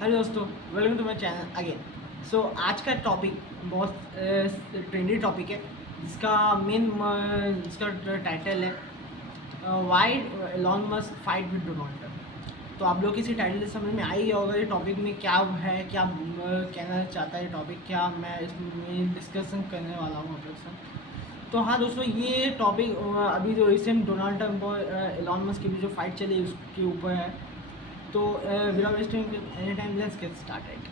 Hello दोस्तों, welcome to my channel again. So आज का टॉपिक बहुत ट्रेंडी टॉपिक है, जिसका इसका टाइटल है why Elon Musk fight with Donald Trump. तो आप लोग किसी टाइटल से समझ में आ ही गया होगा ये टॉपिक में क्या है, क्या कहना चाहता है ये टॉपिक, क्या मैं इसमें डिस्कशन करने वाला हूँ आप लोग से। तो हाँ दोस्तों, ये टॉपिक अभी जो रिसेंट डोनाल्ड ट्रम्प और एलॉन मस्क के बीच जो फाइट चली उसके ऊपर है। तो without wasting any time let's get started.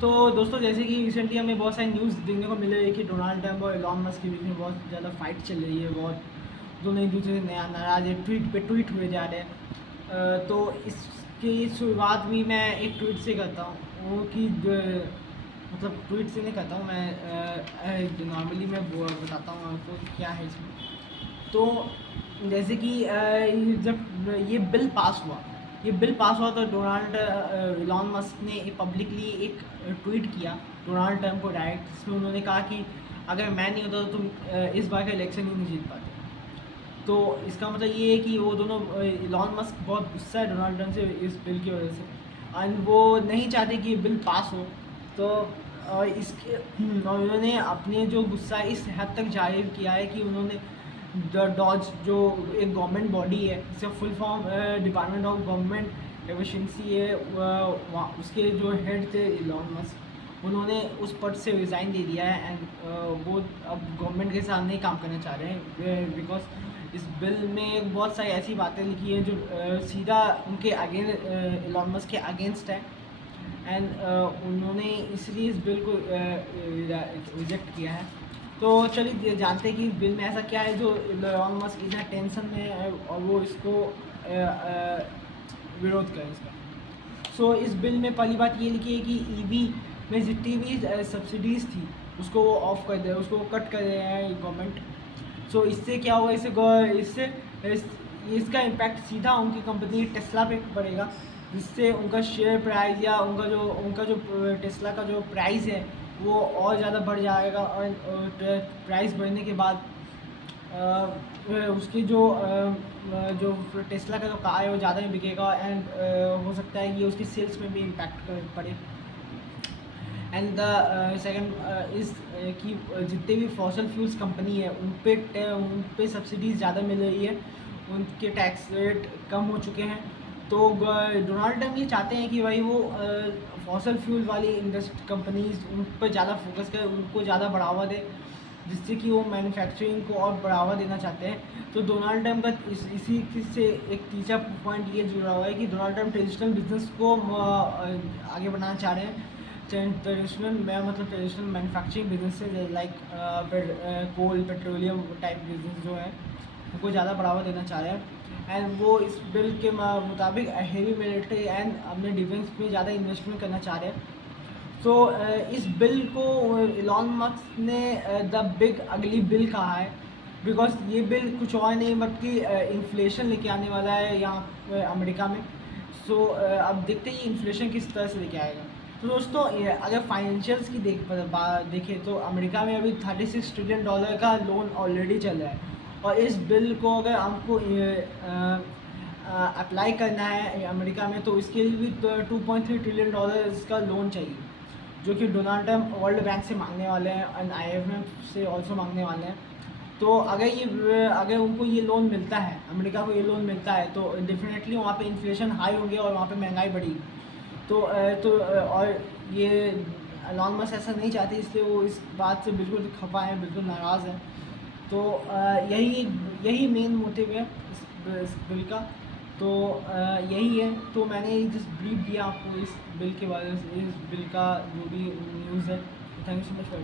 तो दोस्तों, जैसे कि रिसेंटली हमें बहुत सारी न्यूज़ देखने को मिल रही है कि डोनाल्ड ट्रम्प और एलॉन मस्क के बीच में बहुत ज़्यादा फाइट चल रही है, बहुत दोनों एक दूसरे से नया नाराज है, ट्वीट पे ट्वीट हुए जा रहे हैं। तो इसकी शुरुआत भी मैं एक ट्वीट से करता हूँ कि मतलब ट्वीट से नहीं करता हूँ मैं, नॉर्मली मैं बताता हूँ आपको क्या है इसमें। तो जैसे कि जब ये बिल पास हुआ तो डोनाल्ड इलॉन मस्क ने पब्लिकली एक ट्वीट किया डोनाल्ड ट्रम्प को डायरेक्ट, जिसमें उन्होंने कहा कि अगर मैं नहीं होता तो तुम इस बार का इलेक्शन ही नहीं जीत पाते। तो इसका मतलब ये है कि वो दोनों इलॉन मस्क बहुत गुस्सा है डोनाल्ड ट्रम्प से इस बिल की वजह से, एंड वो नहीं चाहते कि ये बिल पास हो। तो इसके और उन्होंने अपने जो गुस्सा इस हद तक जाहिर किया है कि उन्होंने डॉज जो एक गवर्नमेंट बॉडी है, इसका full form department of government efficiency है, उसके जो हेड थे इलॉन मस्क, उन्होंने उस पद से रिज़ाइन दे दिया है। एंड वो अब गवर्नमेंट के साथ नहीं काम करना चाह रहे हैं, बिकॉज इस बिल में बहुत सारी ऐसी बातें लिखी हैं जो सीधा उनके इलॉन मस्क के अगेंस्ट है। एंड उन्होंने इसलिए इस बिल को रिजेक्ट किया है। तो चलिए जानते हैं कि इस बिल में ऐसा क्या है जो इलॉन मस्क इतना टेंशन में है और वो इसको विरोध करें इसका। सो इस बिल में पहली बात ये लिखी है कि ईवी में जितनी भी सब्सिडीज़ थी उसको वो ऑफ कर दे, उसको कट कर रहे हैं गवर्नमेंट। सो इससे क्या होगा, इसका इम्पैक्ट सीधा उनकी कंपनी टेस्ला पे पड़ेगा, जिससे उनका शेयर प्राइस या उनका जो टेस्ला का जो प्राइस है वो और ज़्यादा बढ़ जाएगा। और प्राइस बढ़ने के बाद उसकी जो टेस्ला का जो कार है वो ज़्यादा नहीं बिकेगा। एंड हो सकता है कि उसकी सेल्स में भी इम्पैक्ट पड़े। एंड द सेकंड इज़ कि जितने भी फॉसल फ्यूल्स कंपनी है उन पे सब्सिडीज़ ज़्यादा मिल रही है, उनके टैक्स रेट कम हो चुके हैं। तो डोनाल्ड ट्रम्प ये चाहते हैं कि भाई वो फॉसल फ्यूल वाली इंडस्ट्री कंपनीज उन पर ज़्यादा फोकस करें, उनको ज़्यादा बढ़ावा दे, जिससे कि वो मैन्युफैक्चरिंग को और बढ़ावा देना चाहते हैं। तो डोनाल्ड ट्रम्प का इसी से एक तीसरा पॉइंट ये जुड़ा हुआ है कि डोनाल्ड ट्रम्प ट्रेडिशनल बिजनेस को आगे बढ़ाना चाह रहे हैं। ट्रेडिशनल मैन्युफैक्चरिंग बिजनेस से like coal petroleum type business जो है उनको ज़्यादा बढ़ावा देना चाह रहे हैं। एंड वो इस बिल के मुताबिक हेवी मिलिट्री एंड अपने डिफेंस में ज़्यादा इन्वेस्टमेंट करना चाह रहे हैं। तो इस बिल को इलॉन मस्क ने द बिग अगली बिल कहा है, बिकॉज ये बिल कुछ और नहीं बल्कि इन्फ्लेशन लेके आने वाला है यहाँ अमेरिका में। सो अब देखते हैं इन्फ्लेशन किस तरह से लेके आएगा। तो दोस्तों, अगर फाइनेंशियल्स की देखें तो अमेरिका में अभी $36 ट्रिलियन का लोन ऑलरेडी चल रहा है। और इस बिल को अगर हमको अप्लाई करना है अमेरिका में, तो इसके लिए भी $2.3 ट्रिलियन का लोन चाहिए, जो कि डोनाल्ड ट्रम्प वर्ल्ड बैंक से मांगने वाले हैं एंड IMF से ऑल्सो मांगने वाले हैं। तो अगर उनको ये लोन मिलता है, अमेरिका को ये लोन मिलता है, तो डेफिनेटली वहाँ पे इन्फ्लेशन हाई होगी और वहाँ पे महंगाई बढ़ेगी। और ये एलॉन मस्क ऐसा नहीं चाहते, इसलिए वो इस बात से बिल्कुल खफा है, बिल्कुल नाराज़ है। तो यही मेन मोटिव है इस बिल का। तो यही है। तो मैंने जस्ट ब्रीफ दिया आपको इस बिल के बारे में, इस बिल का जो भी न्यूज़ है। Thank you so much for